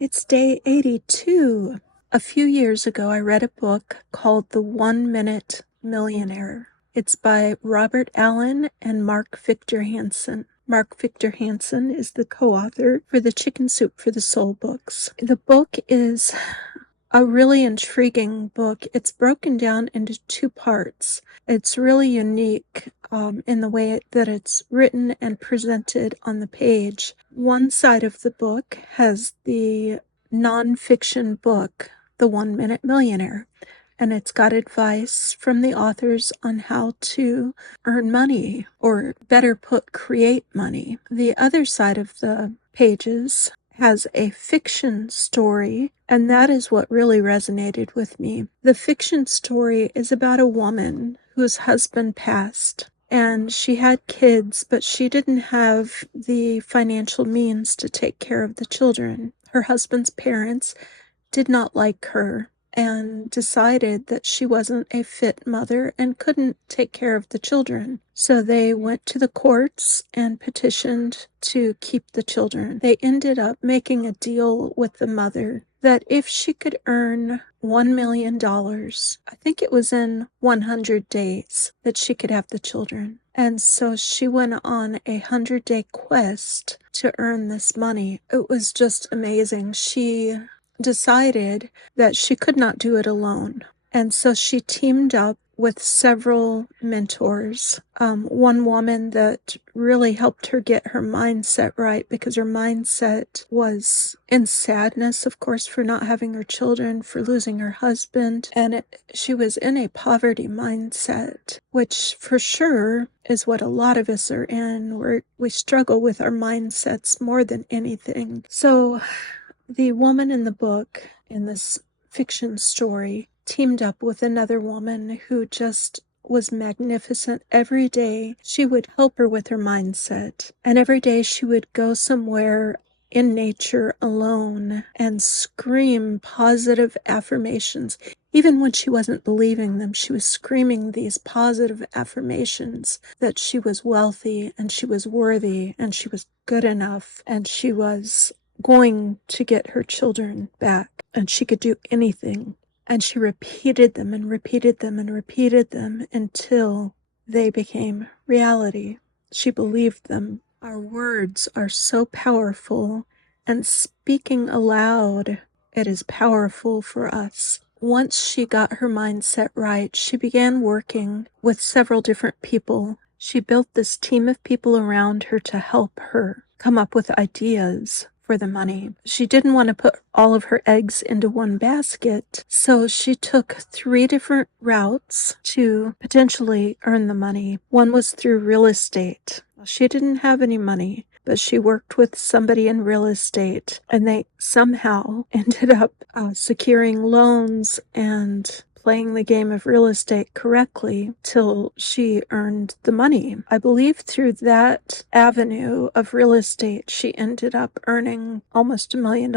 It's day 82. A few years ago, I read a book called The 1 Minute Millionaire. It's by Robert Allen and Mark Victor Hansen. Mark Victor Hansen is the co-author for the Chicken Soup for the Soul books. The book is a really intriguing book. It's broken down into two parts. It's really unique in the way that it's written and presented on the page. One side of the book has the nonfiction book, The 1 Minute Millionaire, and it's got advice from the authors on how to earn money, or better put, create money. The other side of the pages has a fiction story, and that is what really resonated with me. The fiction story is about a woman whose husband passed, and she had kids, but she didn't have the financial means to take care of the children. Her husband's parents did not like her and decided that she wasn't a fit mother and couldn't take care of the children. So they went to the courts and petitioned to keep the children. They ended up making a deal with the mother that if she could earn $1 million, I think it was in 100 days, that she could have the children. And so she went on a 100-day quest to earn this money. It was just amazing. She decided that she could not do it alone. And so she teamed up with several mentors. One woman that really helped her get her mindset right, because her mindset was in sadness, of course, for not having her children, for losing her husband. And she was in a poverty mindset, which for sure is what a lot of us are in, where we struggle with our mindsets more than anything. So the woman in the book, in this fiction story, teamed up with another woman who just was magnificent. Every day she would help her with her mindset, and every day she would go somewhere in nature alone and scream positive affirmations. Even when she wasn't believing them, she was screaming these positive affirmations that she was wealthy and she was worthy and she was good enough and she was going to get her children back, and she could do anything. And she repeated them and repeated them and repeated them until they became reality. She believed them. Our words are so powerful, and speaking aloud, it is powerful for us. Once she got her mindset right, she began working with several different people. She built this team of people around her to help her come up with ideas for the money. She didn't want to put all of her eggs into one basket, so she took 3 different routes to potentially earn the money. One was through real estate. She didn't have any money, but she worked with somebody in real estate, and they somehow ended up securing loans and playing the game of real estate correctly till she earned the money. I believe through that avenue of real estate, she ended up earning almost $1 million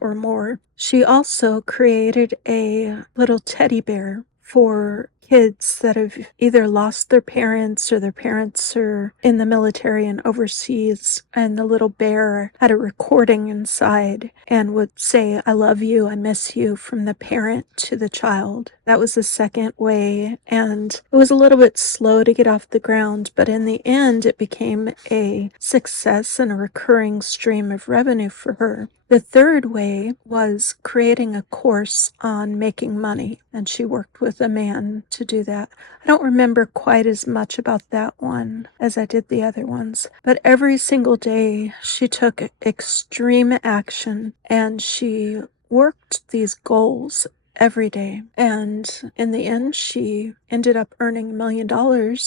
or more. She also created a little teddy bear for kids that have either lost their parents or their parents are in the military and overseas, and the little bear had a recording inside and would say, "I love you, I miss you," from the parent to the child. That was the second way, and it was a little bit slow to get off the ground, but in the end it became a success and a recurring stream of revenue for her. The third way was creating a course on making money, and she worked with a man to do that. I don't remember quite as much about that one as I did the other ones, but every single day she took extreme action, and she worked these goals every day. And in the end, she ended up earning $1 million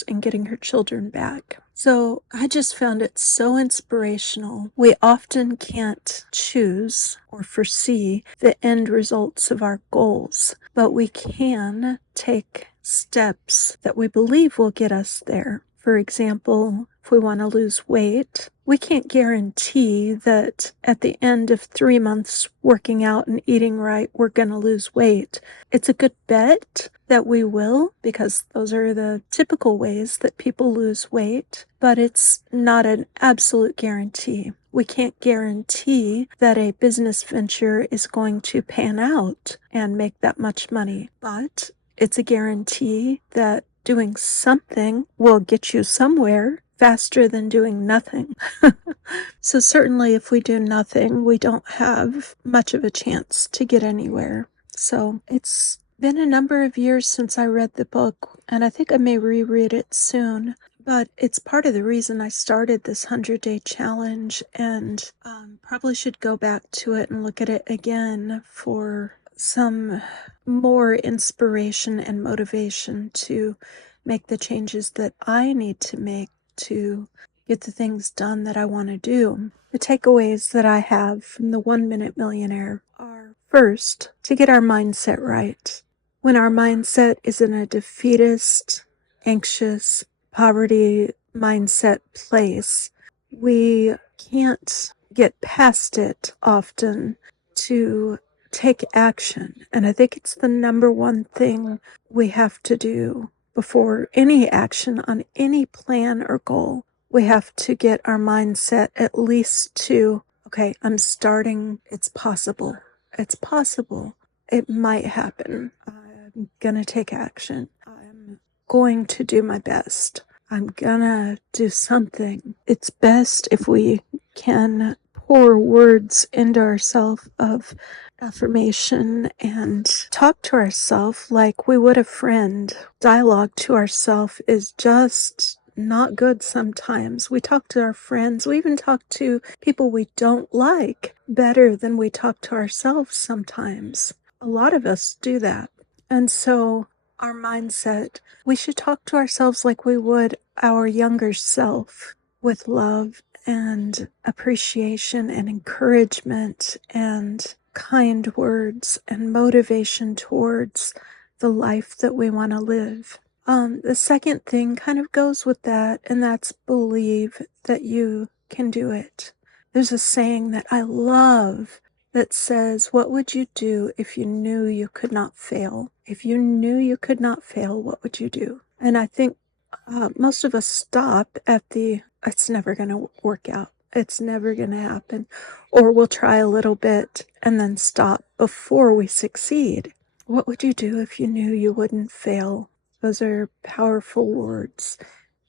and getting her children back. So I just found it so inspirational. We often can't choose or foresee the end results of our goals, but we can take steps that we believe will get us there. For example, if we want to lose weight, we can't guarantee that at the end of 3 months working out and eating right, we're going to lose weight. It's a good bet that we will, because those are the typical ways that people lose weight, but it's not an absolute guarantee. We can't guarantee that a business venture is going to pan out and make that much money, but it's a guarantee that doing something will get you somewhere faster than doing nothing. So certainly if we do nothing, we don't have much of a chance to get anywhere. So it's been a number of years since I read the book, and I think I may reread it soon. But it's part of the reason I started this 100-day challenge, and probably should go back to it and look at it again for some more inspiration and motivation to make the changes that I need to make to get the things done that I want to do. The takeaways that I have from the 1 Minute Millionaire are, first, to get our mindset right. When our mindset is in a defeatist, anxious, poverty mindset place, we can't get past it often to take action. And I think it's the number one thing we have to do before any action on any plan or goal. We have to get our mindset at least to, okay, I'm starting, it's possible. It's possible. It might happen. I'm gonna take action. I'm going to do my best. I'm gonna do something. It's best if we can pour words into ourselves of affirmation and talk to ourselves like we would a friend. Dialogue to ourselves is just not good sometimes. We talk to our friends, we even talk to people we don't like better than we talk to ourselves sometimes. A lot of us do that. And so our mindset, we should talk to ourselves like we would our younger self, with love and appreciation and encouragement and kind words and motivation towards the life that we want to live. The second thing kind of goes with that, and that's believe that you can do it. There's a saying that I love that says, what would you do if you knew you could not fail? If you knew you could not fail, what would you do? And I think most of us stop at the, it's never going to work out. It's never going to happen. Or we'll try a little bit and then stop before we succeed. What would you do if you knew you wouldn't fail? Those are powerful words.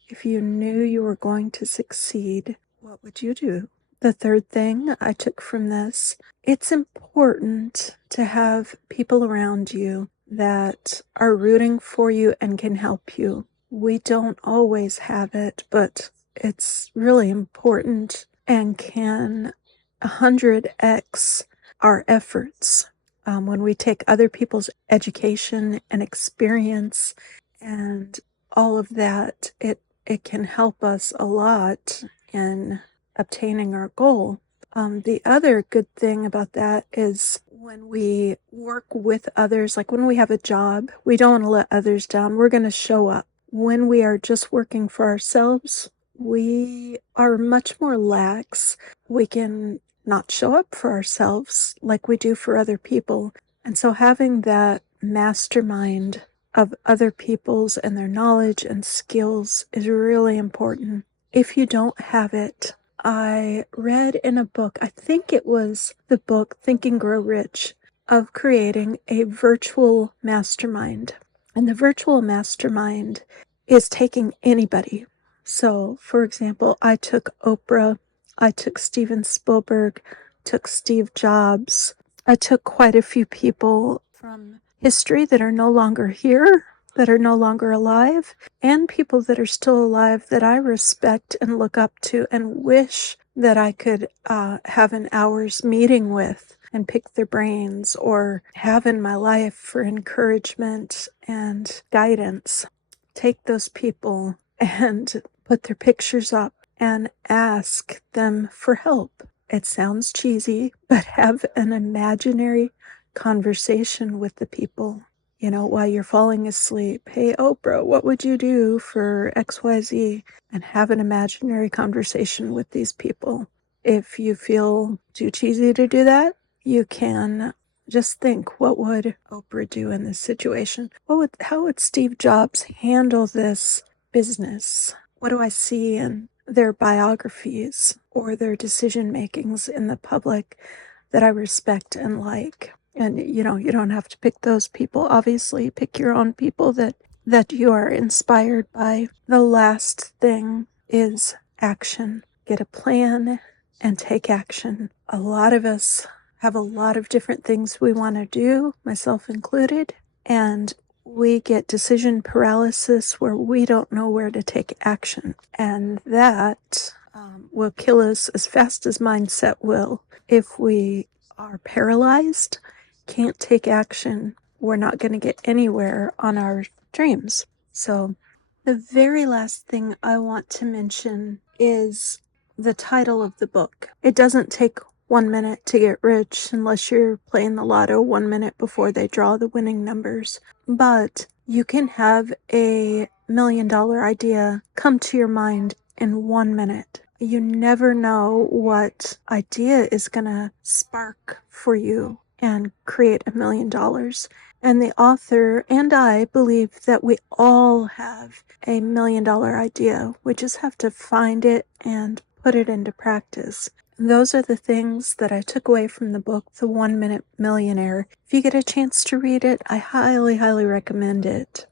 If you knew you were going to succeed, what would you do? The third thing I took from this, it's important to have people around you that are rooting for you and can help you. We don't always have it, but it's really important and can 100x our efforts. When we take other people's education and experience and all of that, it can help us a lot in obtaining our goal. The other good thing about that is when we work with others, like when we have a job, we don't want to let others down. We're going to show up. When we are just working for ourselves, we are much more lax. We can not show up for ourselves like we do for other people. And so having that mastermind of other people's and their knowledge and skills is really important. If you don't have it, I read in a book, I think it was the book Think and Grow Rich, of creating a virtual mastermind. And the virtual mastermind is taking anybody. So, for example, I took Oprah, I took Steven Spielberg, took Steve Jobs. I took quite a few people from history that are no longer here, that are no longer alive, and people that are still alive that I respect and look up to and wish that I could have an hour's meeting with and pick their brains or have in my life for encouragement and guidance. Take those people and put their pictures up and ask them for help. It sounds cheesy, but have an imaginary conversation with the people. You know, while you're falling asleep, hey, Oprah, what would you do for XYZ? And have an imaginary conversation with these people. If you feel too cheesy to do that, you can just think, what would Oprah do in this situation? How would Steve Jobs handle this business? What do I see in their biographies or their decision makings in the public that I respect and like. And you don't have to pick those people. Obviously, pick your own people that you are inspired by. The last thing is action. Get a plan and take action. A lot of us have a lot of different things we want to do, myself included, and we get decision paralysis where we don't know where to take action. And that will kill us as fast as mindset will. If we are paralyzed, can't take action, we're not going to get anywhere on our dreams. So the very last thing I want to mention is the title of the book. It doesn't take 1 minute to get rich unless you're playing the lotto 1 minute before they draw the winning numbers. But you can have a $1 million idea come to your mind in 1 minute. You never know what idea is going to spark for you and create $1 million. And the author and I believe that we all have a $1 million idea. We just have to find it and put it into practice. Those are the things that I took away from the book, The 1 Minute Millionaire. If you get a chance to read it, I highly, highly recommend it.